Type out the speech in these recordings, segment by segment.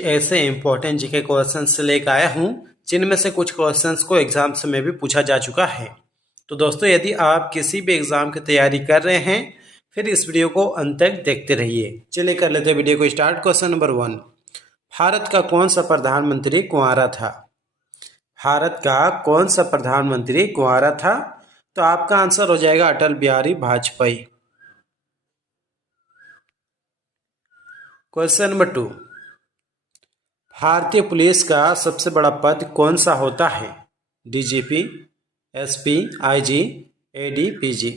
ऐसे important GK questions लेकर आया हूं जिनमें से कुछ क्वेश्चंस को एग्जाम्स में भी पूछा जा चुका है। तो दोस्तों, यदि आप किसी भी एग्जाम की तैयारी कर रहे हैं फिर इस वीडियो को अंत तक देखते रहिए। चलिए कर लेते हैं वीडियो को स्टार्ट। क्वेश्चन नंबर 1, भारत का कौन सा प्रधानमंत्री कुंवारा था? भारत का कौन सा प्रधानमंत्री कुंवारा था? तो आपका आंसर हो जाएगा अटल बिहारी वाजपेयी। क्वेश्चन नंबर 2, भारतीय पुलिस का सबसे बड़ा पद कौन सा होता है? DGP, SP, IG, ADPG.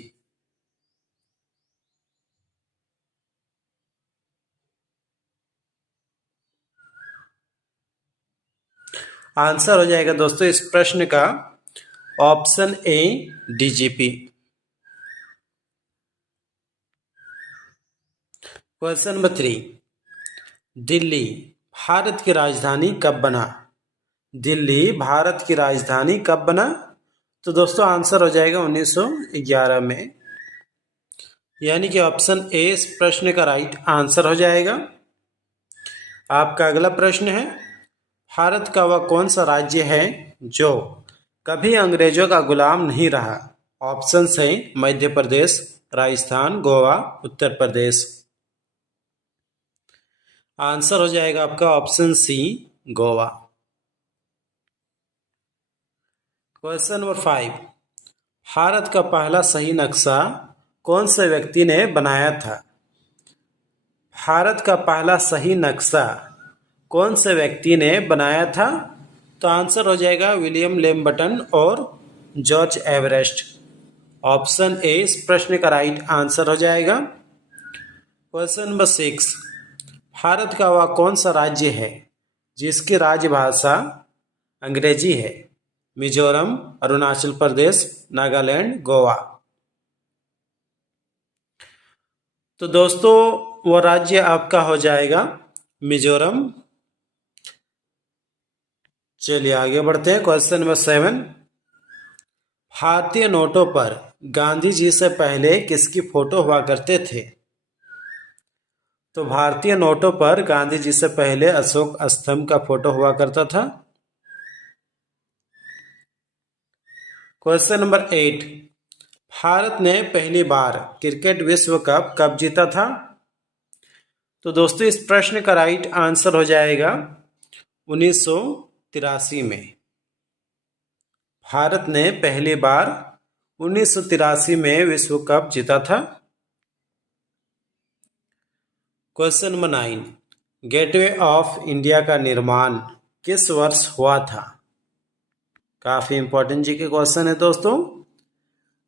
Answer हो जाएगा दोस्तों इस प्रश्न का option A, DGP. Question number 3, Delhi Bharat की राजधानी कब बना? दिल्ली भारत की राजधानी कब बना? तो दोस्तों आंसर हो जाएगा 1911 में, यानी कि ऑप्शन ए इस प्रश्न का राइट आंसर हो जाएगा। आपका अगला प्रश्न है, भारत का वह कौन सा राज्य है जो कभी अंग्रेजों का गुलाम नहीं रहा? ऑप्शन है मध्य प्रदेश, राजस्थान, गोवा, उत्तर प्रदेश। आंसर हो जाएगा आपका option C, Goa. Question number 5, Bharat का पहला सही नक्शा कौन से व्यक्ति ने बनाया था? भारत का पहला सही नक्शा कौन से व्यक्ति ने बनाया था? तो आंसर हो जाएगा विलियम लेम्बर्टन और जॉर्ज एवरेस्ट। ऑप्शन ए इस प्रश्न का राइट आंसर हो जाएगा। क्वेश्चन नंबर 6, भारत का वह कौन सा राज्य है जिसकी राजभाषा अंग्रेजी है? मिजोरम, अरुणाचल प्रदेश, नागालैंड, गोवा। तो दोस्तों वो राज्य आपका हो जाएगा मिजोरम। चलिए आगे बढ़ते हैं। क्वेश्चन नंबर 7, भारतीय नोटों पर गांधी जी से पहले किसकी फोटो हुआ करते थे? तो भारतीय नोटों पर गांधी जी से पहले अशोक स्तंभ का फोटो हुआ करता था। क्वेश्चन नंबर 8, भारत ने पहली बार क्रिकेट विश्व कप कब जीता था? तो दोस्तों इस प्रश्न का राइट आंसर हो जाएगा 1983 में। भारत ने पहली बार 1983 में विश्व कप जीता था। Question number 9, gateway of India का निर्माण किस वर्ष हुआ था? काफी इंपॉर्टेंट जी के क्वेश्चन है दोस्तों।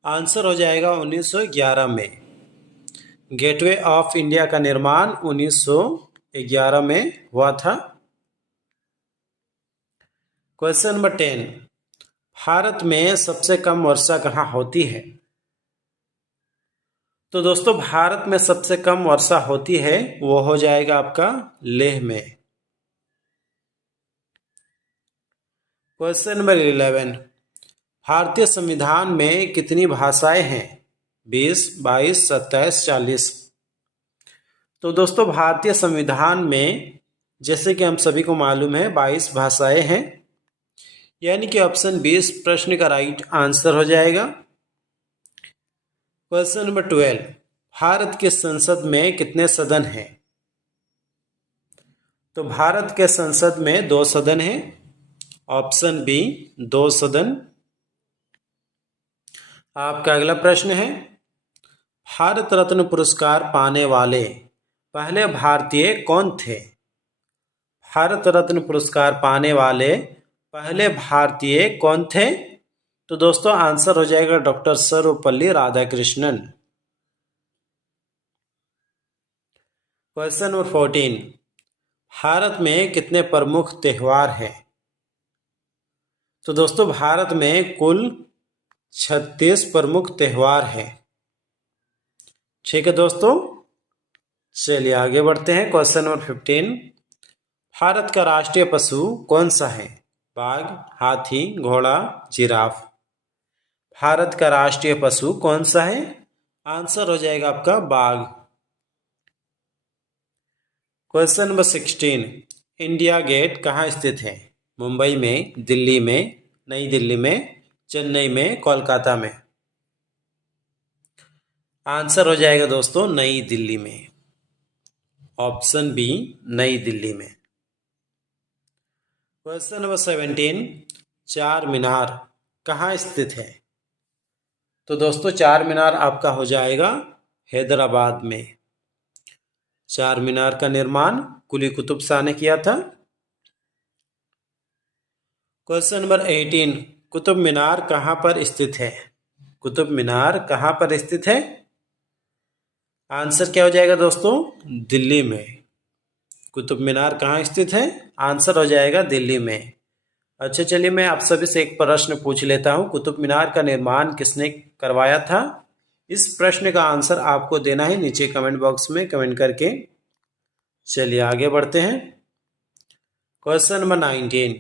आंसर हो जाएगा 1911 में। गेटवे ऑफ इंडिया का निर्माण 1911 में हुआ था। क्वेश्चन नंबर 10, भारत में सबसे कम वर्षा कहाँ होती है? तो दोस्तों भारत में सबसे कम वर्षा होती है वो हो जाएगा आपका लेह में। क्वेश्चन नंबर 11, भारतीय संविधान में कितनी भाषाएं हैं? 20, 22, 27, 40। तो दोस्तों भारतीय संविधान में जैसे कि हम सभी को मालूम है 22 भाषाएं हैं, यानी कि ऑप्शन 20 प्रश्न का राइट आंसर हो जाएगा। क्वेश्चन नंबर 12, भारत के संसद में कितने सदन हैं? तो भारत के संसद में 2 सदन हैं। ऑप्शन बी 2 सदन। आपका अगला प्रश्न है, भारत रत्न पुरस्कार पाने वाले पहले भारतीय कौन थे? भारत रत्न पुरस्कार पाने वाले पहले भारतीय कौन थे? तो दोस्तों आंसर हो जाएगा doctor Sarvepalli Radhakrishnan. Question number 14, Bharat में कितने प्रमुख त्योहार हैं? तो दोस्तों भारत में कुल 36 प्रमुख त्योहार हैं। ठीक है दोस्तों, चलिए आगे बढ़ते हैं। क्वेश्चन नंबर 15, भारत का राष्ट्रीय पशु कौन सा है? बाघ, हाथी, घोड़ा, जिराफ। भारत का राष्ट्रीय पशु कौन सा है? आंसर हो जाएगा आपका बाघ। क्वेश्चन नंबर 16, इंडिया गेट कहाँ स्थित है? मुंबई में, दिल्ली में, नई दिल्ली में, चेन्नई में, कोलकाता में? आंसर हो जाएगा दोस्तों नई दिल्ली में। ऑप्शन बी, नई दिल्ली में। क्वेश्चन नंबर 17, चार मीनार कहाँ स्थित है? तो दोस्तों चार मीनार आपका हो जाएगा हैदराबाद में। चार मीनार का निर्माण कुली कुतुब शाह ने किया था। क्वेश्चन नंबर 18, कुतुब मीनार कहाँ पर स्थित है? कुतुब मीनार कहाँ पर स्थित है? आंसर क्या हो जाएगा दोस्तों? दिल्ली में। कुतुब मीनार कहाँ स्थित है? आंसर हो जाएगा दिल्ली में। अच्छा चलिए मैं आप सभी से एक प्रश्न पूछ लेता हूँ, कुतुब मीनार का निर्माण किसने करवाया था? इस प्रश्न का आंसर आपको देना है नीचे कमेंट बॉक्स में कमेंट करके। चलिए आगे बढ़ते हैं। क्वेश्चन नंबर 19,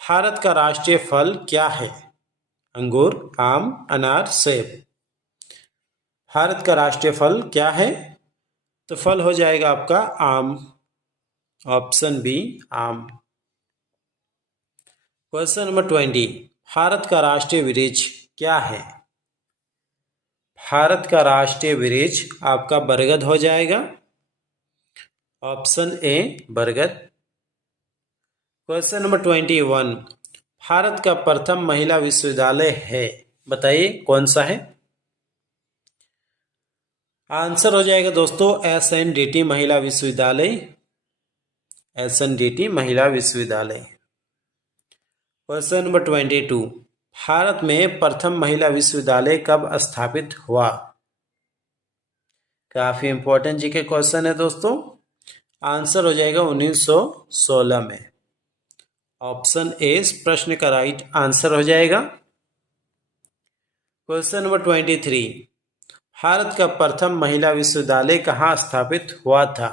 भारत का राष्ट्रीय फल क्या है? अंगूर, आम, अनार, सेब? भारत का राष्ट्रीय फल क्या है? तो फल हो जाएगा आपका आम। ऑप्शन बी, आम। क्वेश्चन नंबर 20, भारत का राष्ट्रीय वृक्ष क्या है? भारत का राष्ट्रीय वृक्ष आपका बरगद हो जाएगा। ऑप्शन ए, बरगद। क्वेश्चन नंबर 21, भारत का प्रथम महिला विश्वविद्यालय है, बताइए कौन सा है? आंसर हो जाएगा दोस्तों SNDT महिला विश्वविद्यालय। SNDT महिला विश्वविद्यालय। क्वेश्चन नंबर 22, भारत में प्रथम महिला विश्वविद्यालय कब स्थापित हुआ? काफी इंपॉर्टेंट जी के क्वेश्चन है दोस्तों। आंसर हो जाएगा 1916 में। ऑप्शन ए इस प्रश्न का राइट आंसर हो जाएगा। क्वेश्चन नंबर 23, भारत का प्रथम महिला विश्वविद्यालय कहाँ स्थापित हुआ था?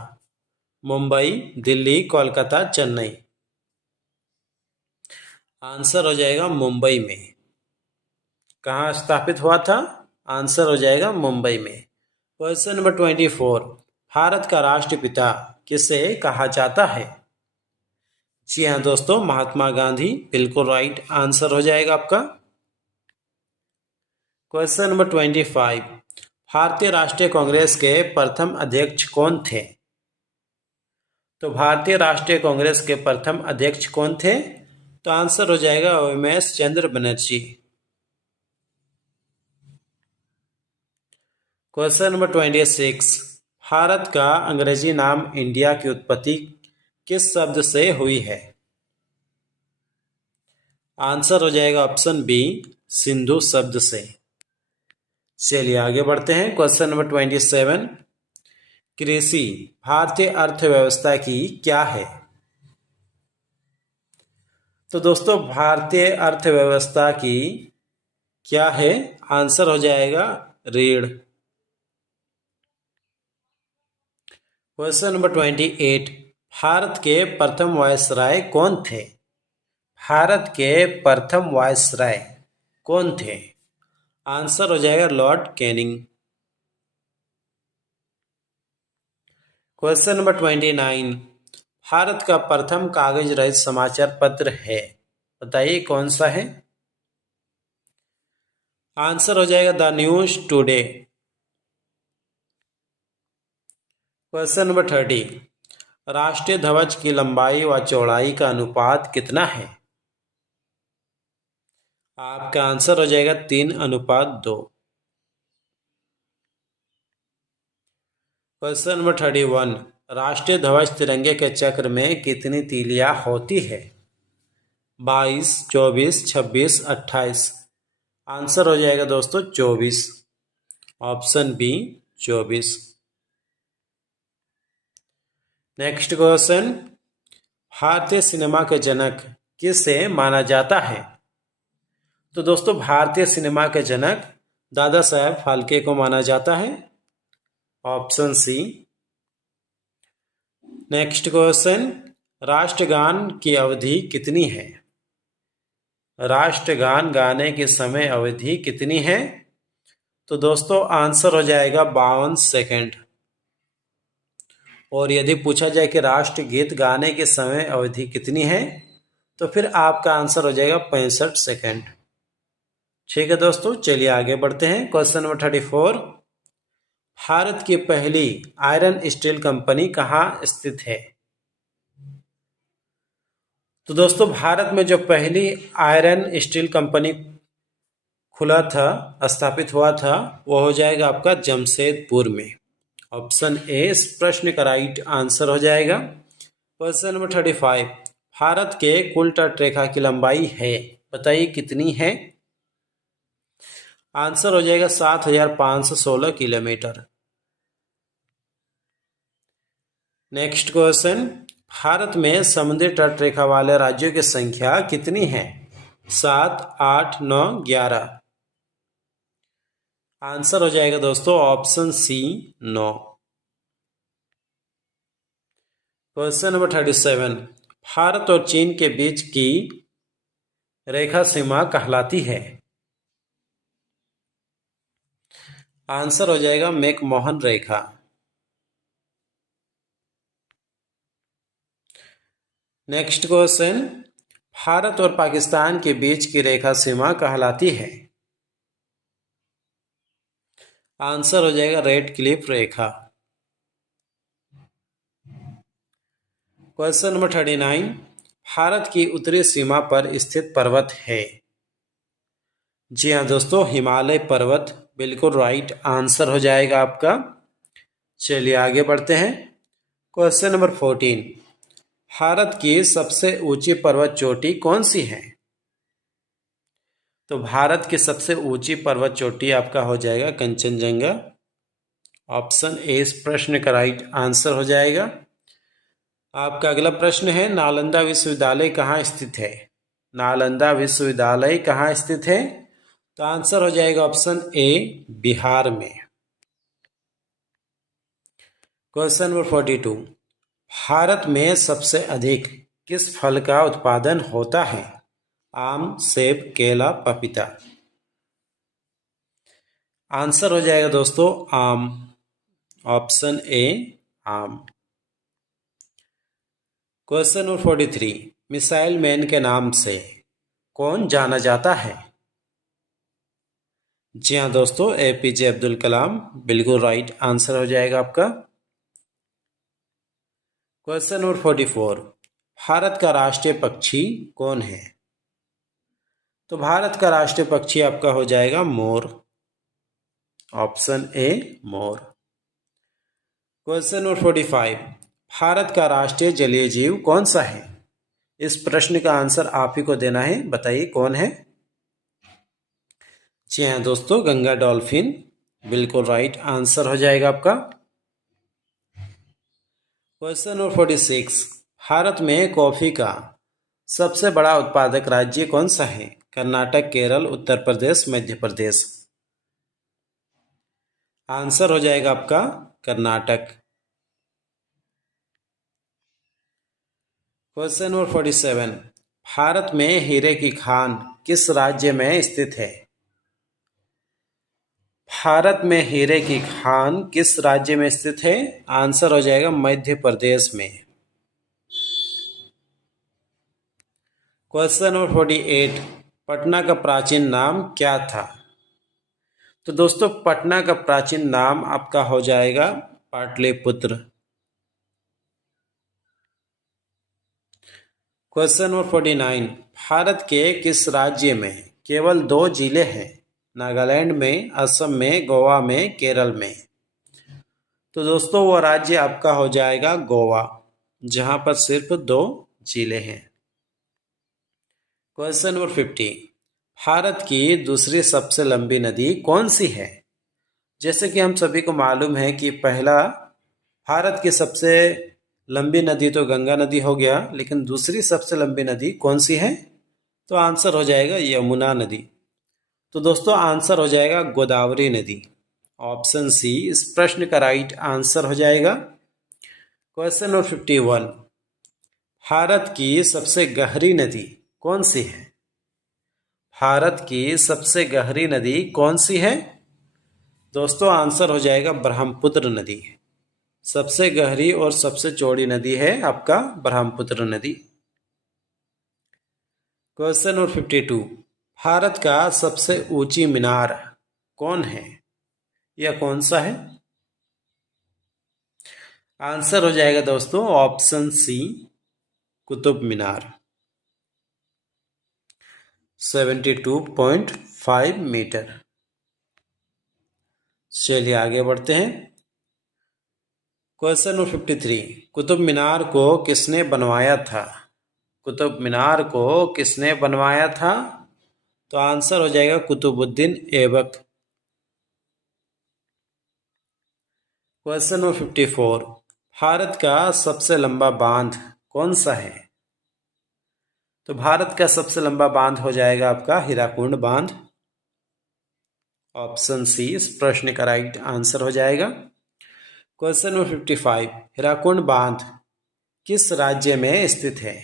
मुंबई, दिल्ली, कोलकाता, चेन्नई? आंसर हो जाएगा मुंबई में। कहाँ स्थापित हुआ था? आंसर हो जाएगा मुंबई में। क्वेश्चन नंबर 24, भारत का राष्ट्रपिता किसे कहा जाता है? जी हाँ दोस्तों, महात्मा गांधी। बिल्कुल राइट आंसर हो जाएगा आपका। क्वेश्चन नंबर 25, भारतीय राष्ट्रीय कांग्रेस के प्रथम अध्यक्ष कौन थे? तो भारतीय राष्ट्रीय कांग्रेस के प्रथम अध्यक्ष कौन थे? तो आंसर हो जाएगा उमेश चंद्र बनर्जी। क्वेश्चन नंबर 26, भारत का अंग्रेजी नाम इंडिया की उत्पत्ति किस शब्द से हुई है? आंसर हो जाएगा ऑप्शन बी, सिंधु शब्द से। चलिए आगे बढ़ते हैं। क्वेश्चन नंबर 27, कृषि भारतीय अर्थव्यवस्था की क्या है? तो दोस्तों भारतीय अर्थव्यवस्था की क्या है? आंसर हो जाएगा रीढ़। क्वेश्चन नंबर 28, भारत के प्रथम वायसराय कौन थे? भारत के प्रथम वायसराय कौन थे? आंसर हो जाएगा Lord Canning. Question number 29, Bharat का प्रथम कागज रहित समाचार पत्र है, बताइए कौन सा है? आंसर हो जाएगा the news today. Question number 30, राष्ट्रीय ध्वज की लंबाई व चौड़ाई का अनुपात कितना है? आपका आंसर हो जाएगा 3:2। क्वेश्चन नंबर 31, राष्ट्रीय ध्वज तिरंगे के चक्र में कितनी तीलियां होती है? 22, 24, 26, 28? आंसर हो जाएगा दोस्तों 24। Option B 24। नेक्स्ट क्वेश्चन, भारतीय सिनेमा के जनक किसे माना जाता है? तो दोस्तों भारतीय सिनेमा के जनक दादा साहेब फाल्के को माना जाता है। Option C. नेक्स्ट क्वेश्चन, राष्ट्रगान की अवधि कितनी है? राष्ट्रगान गाने की समय अवधि कितनी है? तो दोस्तों आंसर हो जाएगा 52 सेकंड। और यदि पूछा जाए कि राष्ट्रगीत गाने की समय अवधि कितनी है, तो फिर आपका आंसर हो जाएगा 65 सेकंड। ठीक है दोस्तों, चलिए आगे बढ़ते हैं। क्वेश्चन नंबर 34, भारत की पहली आयरन स्टील कंपनी कहाँ स्थित है? तो दोस्तों भारत में जो पहली आयरन स्टील कंपनी खुला था, स्थापित हुआ था, वो हो जाएगा आपका जमशेदपुर में। ऑप्शन ए इस प्रश्न का राइट आंसर हो जाएगा। क्वेश्चन नंबर 35, भारत के कुल तटरेखा की लंबाई है, बताइए कितनी है? आंसर हो जाएगा 7516 किलोमीटर। नेक्स्ट क्वेश्चन, भारत में समुद्री तटरेखा वाले राज्यों की संख्या कितनी है? 7, 8, 9, 11। आंसर हो जाएगा दोस्तों option C 9। Question number 37, Bharat और चीन के बीच की रेखा सीमा कहलाती है? आंसर हो जाएगा मैकमोहन रेखा। नेक्स्ट क्वेश्चन, भारत और पाकिस्तान के बीच की रेखा सीमा कहलाती है? आंसर हो जाएगा रेड क्लिफ रेखा। क्वेश्चन नंबर 39, भारत की उत्तरी सीमा पर स्थित पर्वत है? जी हाँ दोस्तों, हिमालय पर्वत बिल्कुल राइट आंसर हो जाएगा आपका। चलिए आगे बढ़ते हैं। क्वेश्चन नंबर 14, भारत की सबसे ऊंची पर्वत चोटी कौन सी है? तो भारत की सबसे ऊंची पर्वत चोटी आपका हो जाएगा कंचनजंगा। ऑप्शन ए इस प्रश्न का राइट आंसर हो जाएगा। आपका अगला प्रश्न है, नालंदा विश्वविद्यालय कहाँ स्थित है? नालंदा विश्वविद्यालय कहाँ स्थित है? तो आंसर हो जाएगा ऑप्शन ए बिहार में। क्वेश्चन नंबर 42, भारत में सबसे अधिक किस फल का उत्पादन होता है? आम, सेब, केला, पपीता। आंसर हो जाएगा दोस्तों आम। ऑप्शन ए आम। क्वेश्चन नंबर 43, मिसाइल मैन के नाम से कौन जाना जाता है? जी हाँ दोस्तों, एपीजे अब्दुल कलाम बिल्कुल राइट आंसर हो जाएगा आपका। क्वेश्चन नंबर 44, भारत का राष्ट्रीय पक्षी कौन है? तो भारत का राष्ट्रीय पक्षी आपका हो जाएगा मोर। ऑप्शन ए मोर। क्वेश्चन नंबर 45, भारत का राष्ट्रीय जलीय जीव कौन सा है? इस प्रश्न का आंसर आप ही को देना है, बताइए कौन है? जी हाँ दोस्तों, गंगा डॉल्फिन बिल्कुल राइट आंसर हो जाएगा आपका। क्वेश्चन नंबर 46, भारत में कॉफी का सबसे बड़ा उत्पादक राज्य कौन सा है? कर्नाटक, केरल, उत्तर प्रदेश, मध्य प्रदेश। आंसर हो जाएगा आपका कर्नाटक। क्वेश्चन नंबर 47, भारत में हीरे की खान किस राज्य में स्थित है? भारत में हीरे की खान किस राज्य में स्थित है? आंसर हो जाएगा मध्य प्रदेश में। क्वेश्चन नंबर 48, पटना का प्राचीन नाम क्या था? तो दोस्तों पटना का प्राचीन नाम आपका हो जाएगा पाटलिपुत्र। क्वेश्चन नंबर 49, भारत के किस राज्य में केवल 2 जिले हैं? नागालैंड में, असम में, गोवा में, केरल में। तो दोस्तों वो राज्य आपका हो जाएगा गोवा, जहां पर सिर्फ 2 जिले हैं। क्वेश्चन नंबर 50, भारत की दूसरी सबसे लंबी नदी कौन सी है? जैसे कि हम सभी को मालूम है कि पहला भारत की सबसे लंबी नदी तो गंगा नदी हो गया, लेकिन दूसरी सबसे लंबी नदी कौन सी है? तो आंसर हो जाएगा यमुना नदी। तो दोस्तों आंसर हो जाएगा गोदावरी नदी। ऑप्शन सी इस प्रश्न का राइट आंसर हो जाएगा। क्वेश्चन नंबर 51, भारत की सबसे गहरी नदी कौन सी है? भारत की सबसे गहरी नदी कौन सी है? दोस्तों आंसर हो जाएगा ब्रह्मपुत्र नदी। सबसे गहरी और सबसे चौड़ी नदी है आपका ब्रह्मपुत्र नदी। क्वेश्चन नंबर 52, भारत का सबसे ऊंची मीनार कौन है या कौन सा है? आंसर हो जाएगा दोस्तों ऑप्शन सी, कुतुब मीनार, 72.5 मीटर। चलिए आगे बढ़ते हैं। क्वेश्चन नंबर 53, कुतुब मीनार को किसने बनवाया था? कुतुब मीनार को किसने बनवाया था? तो आंसर हो जाएगा कुतुबुद्दीन ऐबक। क्वेश्चन नंबर 54, भारत का सबसे लंबा बांध कौन सा है? तो भारत का सबसे लंबा बांध हो जाएगा आपका हीराकुंड बांध। ऑप्शन सी इस प्रश्न का राइट आंसर हो जाएगा। क्वेश्चन नंबर 55, हीराकुंड बांध किस राज्य में स्थित है?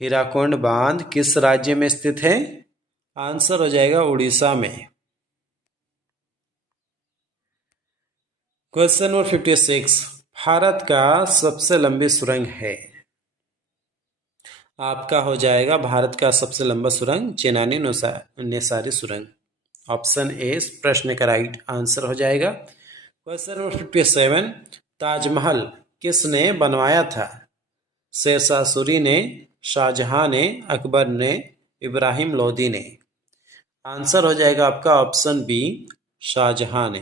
हीराकुंड बांध किस राज्य में स्थित है? आंसर हो जाएगा उड़ीसा में। क्वेश्चन नंबर 56, भारत का सबसे लंबी सुरंग है? आपका हो जाएगा भारत का सबसे लंबा सुरंग चेनानी नेसारी सुरंग। ऑप्शन ए इस प्रश्न का राइट आंसर हो जाएगा। क्वेश्चन नंबर 57, ताजमहल किसने बनवाया था? शेरशाह सूरी ने, शाहजहां ने, अकबर ने, इब्राहिम लोदी ने। आंसर हो जाएगा आपका ऑप्शन बी, शाहजहां ने।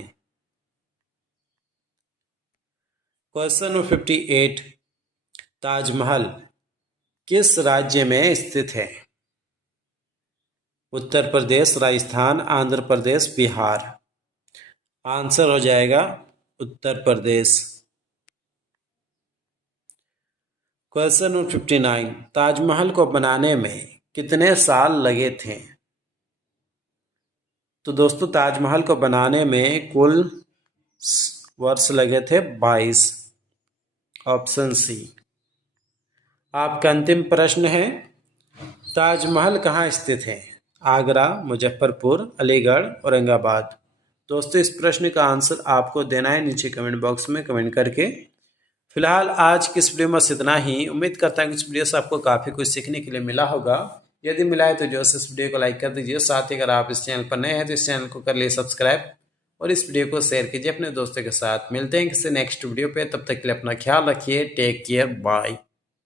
क्वेश्चन नंबर 58, ताजमहल किस राज्य में स्थित है? उत्तर प्रदेश, राजस्थान, आंध्र प्रदेश, बिहार। आंसर हो जाएगा उत्तर प्रदेश। क्वेश्चन नंबर 59, ताजमहल को बनाने में कितने साल लगे थे? तो दोस्तों ताजमहल को बनाने में कुल वर्ष लगे थे 22। Option C. आपका अंतिम प्रश्न है, ताजमहल कहाँ स्थित है? आगरा, मुजफ्फरपुर, अलीगढ़, औरंगाबाद। दोस्तों इस प्रश्न का आंसर आपको देना है नीचे कमेंट बॉक्स में कमेंट करके। फिलहाल आज की इस वीडियो में इतना ही। उम्मीद करता हूँ कि इस वीडियो से आपको काफ़ी कुछ सीखने के लिए मिला होगा। यदि मिला है तो जो से इस वीडियो को लाइक कर दीजिए। साथ ही अगर आप इस चैनल पर नए हैं तो इस चैनल को कर लिए सब्सक्राइब और इस वीडियो को शेयर कीजिए अपने दोस्तों के साथ। मिलते हैं किसी नेक्स्ट वीडियो पे, तब तक के लिए अपना ख्याल रखिए। Take care, bye.